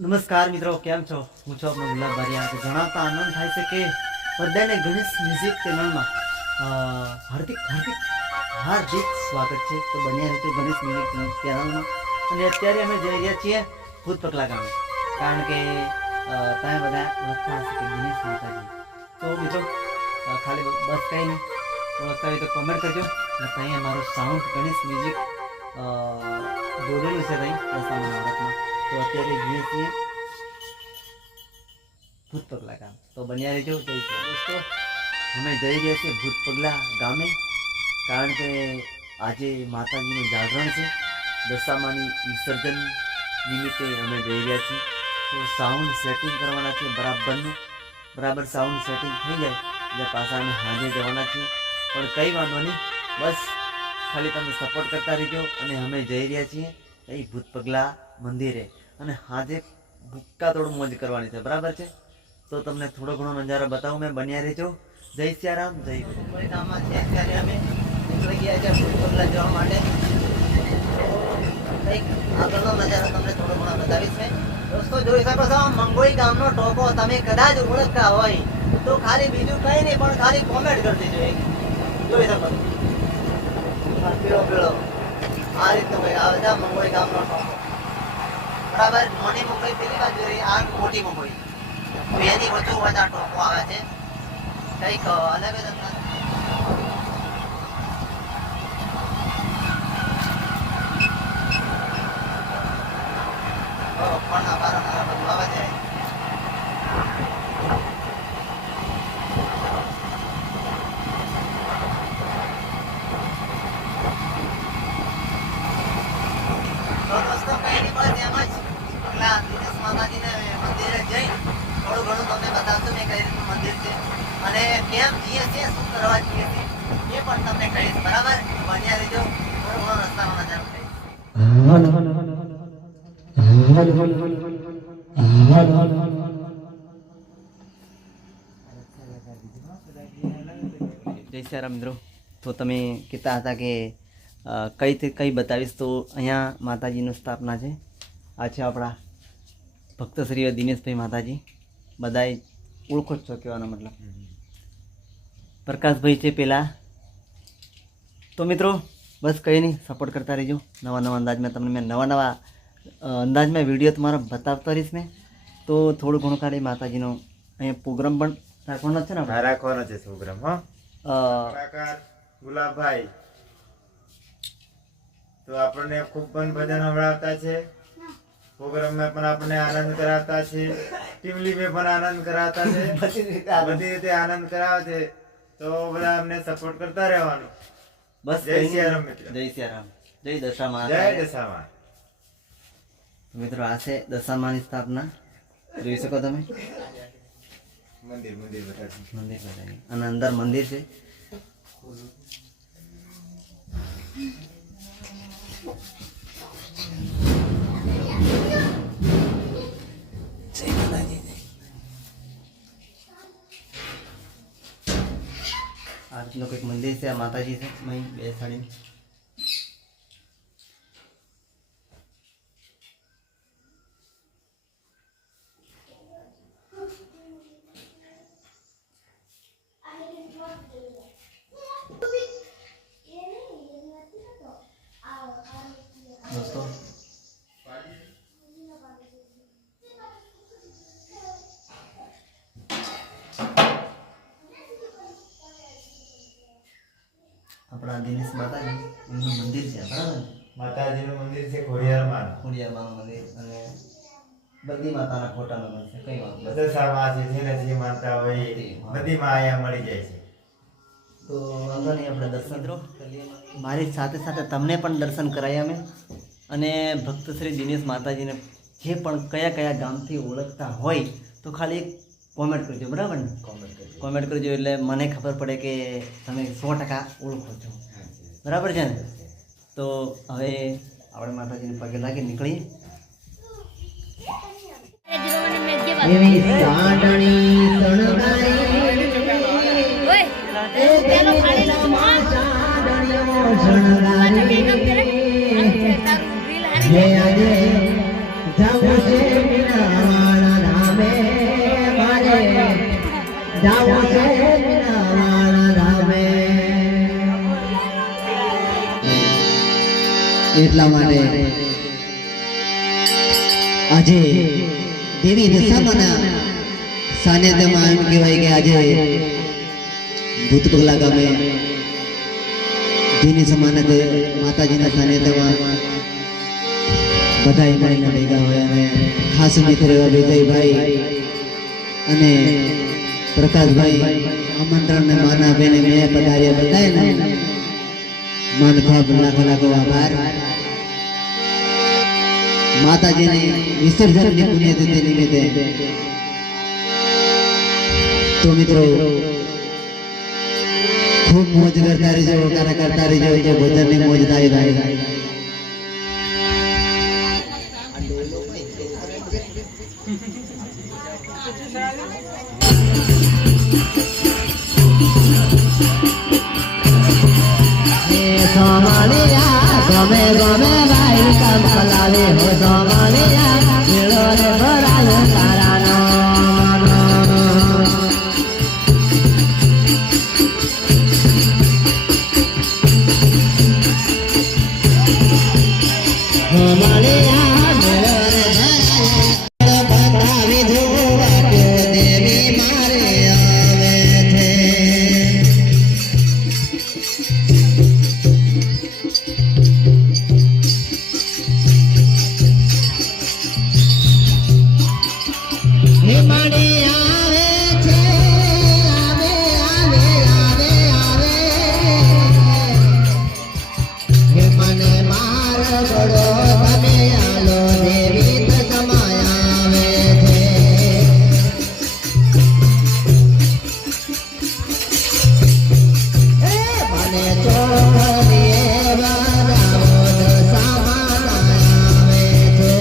નમસ્કાર મિત્રો, કેમ છો? હું છું આપનો ગુલાબ બારિયા. જણાવતા આનંદ થાય છે કે બધાને ગણેશ મ્યુઝિક ચેનલમાં હાર્દિક સ્વાગત છે. તો બન્યા રહેજો ગણેશ મ્યુઝિક ચેનલમાં. અને અત્યારે અમે જઈ રહ્યા છીએ ભૂત પગલા ગામે, કારણ કે ત્યાં બધા ઓળખતા હશે કે ગણેશ માતાજી. તો મિત્રો ખાલી બસ કંઈ નહીં, ઓળખતા હોય તો કોમેન્ટ કરજો. અને ત્યાં અમારું સાઉન્ડ ગણેશ મ્યુઝિક જોડેલું છે ત્યાં દશામાં નવરાત્રમાં. તો અત્યારે જઈએ છીએ ભૂત પગલા ગામ. તો બન્યા રહેજો. દોસ્તો, અમે જઈ રહ્યા છીએ ભૂત પગલા ગામે, કારણ કે આજે માતાજીનું જાગરણ છે. દશામાની વિસર્જન નિમિત્તે અમે જઈ રહ્યા છીએ. તો સાઉન્ડ સેટિંગ કરવાના છે બરાબર સાઉન્ડ સેટિંગ થઈ જાય એટલે પાછા અમે હાજે જવાના છીએ. પણ કંઈ વાંધો નહીં, બસ ખાલી તમે સપોર્ટ કરતા રહીજો. અને અમે જઈ રહ્યા છીએ એ ભૂત પગલા મંદિરે, અને હાજે ભૂક્કા તોડ મોજ કરવાની છે. બરાબર છે? તો તમને થોડો ઘણો નજારો બતાવું. મેં બન્યા રહેજો. જય સિયારામ. જય કોઈ ગામમાં છે અત્યારે અમે નીકળી ગયા છે ભૂત પગલા જવા માટે. કંઈક આગળનો નજારો તમને થોડો ઘણો બતાવીશ મેં. દોસ્તો, જોઈ શકો છો મંગોઈ ગામનો ટોકો. તમે કદાચ ઓળખતા હોય તો ખાલી બીજું કંઈ નહીં, પણ ખાલી કોમેન્ટ કરી દેજો. જોઈ શકો પીળો આ રીતનું કંઈક આવે છે મંગોઈ ગામનો ટોકો. બરાબર, નાની મુંબઈ પેલી બાજુ રહી, આ મોટી મુંબઈ એની વચ્ચે ટોકો આવે છે. કંઈક અલગ જ આવે છે. દોસ્તો, કઈ નહીં, બસ એમ જ પગલા દિનેશ માતાજીને મંદિરે જઈ થોડું ઘણું તમને બતાવશું મેં કઈ રીતનું મંદિર છે અને કેમ જઈએ છીએ, શું કરવા જઈએ છીએ એ પણ તમને કહીશ. બરાબર, બન્યા રહેજો. થોડો ઘણો રસ્તાનો નજારો કહીશ. જય સિયારામ મિત્રો. તો તમે કહેતા હતા કે કઈ બતાવીશ, તો અહીંયા માતાજીનું સ્થાપના છે. આ છે આપણા ભક્ત શ્રી દિનેશભાઈ માતાજી. બધાએ ઓળખો જ છો, કહેવાનો મતલબ પ્રકાશભાઈ છે પેલા. તો મિત્રો બસ કંઈ નહીં, સપોર્ટ કરતા રહીજો. નવા અંદાજમાં તમને મેં નવા અંદાજમાં વિડીયો તમારા બતાવતા રહીશ મેં. તો થોડું ઘણું ખાલી માતાજીનો અહીંયા પ્રોગ્રામ પણ રાખવાનો છે ને, રાખવાનો છે પ્રોગ્રામ. ગુલાબભાઈ તો આપણને ખૂબ પણ ભજન સંભળાવતા છે. પ્રોગ્રામમાં પણ આપણને આનંદ કરાવતા છે. ટીમલીમાં પણ આનંદ કરાવતા છે. બધી રીતે આનંદ કરાવે છે. તો બધા અમને સપોર્ટ કરતા રહેવાનું. બસ. જય સિયારામ મિત્રો. જય સિયારામ. જય દશામાં. જય દશામાં. મિત્રો, આ છે દશામાની સ્થાપના. જોઈ શકો તમે મંદિર બતાવી. અને અંદર મંદિર છે. આ રીતનું કંઈક મંદિર છે. આ માતાજી છે અહીં બેસાડીને. દોસ્તો, આપણા દિનેશ માતાજી એમનું મંદિર છે. બરાબર, માતાજીનું મંદિર છે. ખોડિયારમાંનું મંદિર અને બધી માતાના ફોટાનું મંદિર છે. કઈ વાત દશામાં છે, જેને જે માનતા હોય બધી માં અહીંયા મળી જાય છે. તો વાંધો નહીં, આપણે દર્શન મિત્રો મારી સાથે સાથે તમને પણ દર્શન કરાયા અમે. અને ભક્ત શ્રી દિનેશ માતાજીને જે પણ કયા ગામથી ઓળખતા હોય તો ખાલી એક કોમેન્ટ કરજો. બરાબર ને? કોમેન્ટ કરજો એટલે મને ખબર પડે કે તમે 100% ઓળખો છો. બરાબર છે ને? તો હવે આપણે માતાજીને પગે લાગી નીકળીએ. એવી સાડણી શણગારી આજે જાવું છે છે મીનાવાળા ધામે એટલા માટે આજે દેવી દશામાના સાનિધ્યમાં એમ કહેવાય કે આજે ભૂત પગલા ગામે જેની સમાન માતાજીના સાનિધ્યમાં બધા મળીને ભેગા હોય અને ખાસ મિત્ર એવા વિજયભાઈ અને પ્રકાશભાઈ આમંત્રણને માન આપીને મેં પધાર્યા બધાને માન ખૂબ લાખો લાખો આભાર માતાજીની વિસર્જનની પુણ્યતિથિ નિમિત્તે તો મિત્રો ખૂબ મોજ કરતા રહેજો કારા કરતા રહેજો કે ભોજનની મોજ થાય ભાઈ ગમે ગમે ભાઈ કામ કલાવે હો સોમાલિયા મેળો રે ભરાયો તારાનો સોમાલિયા મેળો રે ભરાયો બતાવી જોવા દેવી મારે આવે છે માડી આવે છે આવે આવે આવે આવે હે મને માર ગળો તમે આલો દેવી દશામાં આવે છે મને ચોખડીએ બરાવો દશામાં આવે છે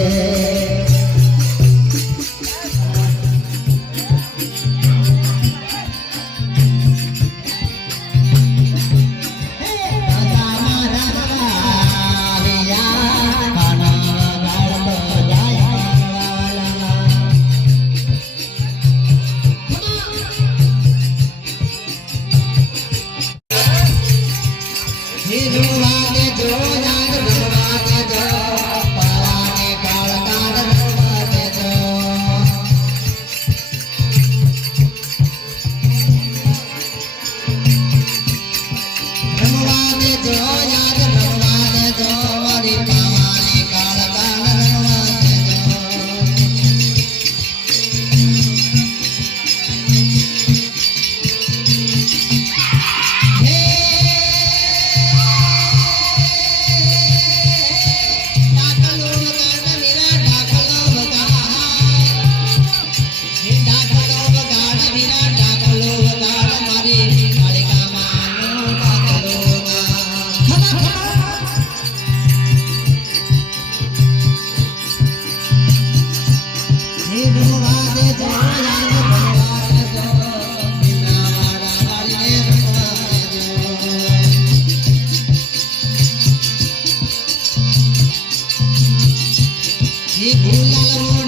He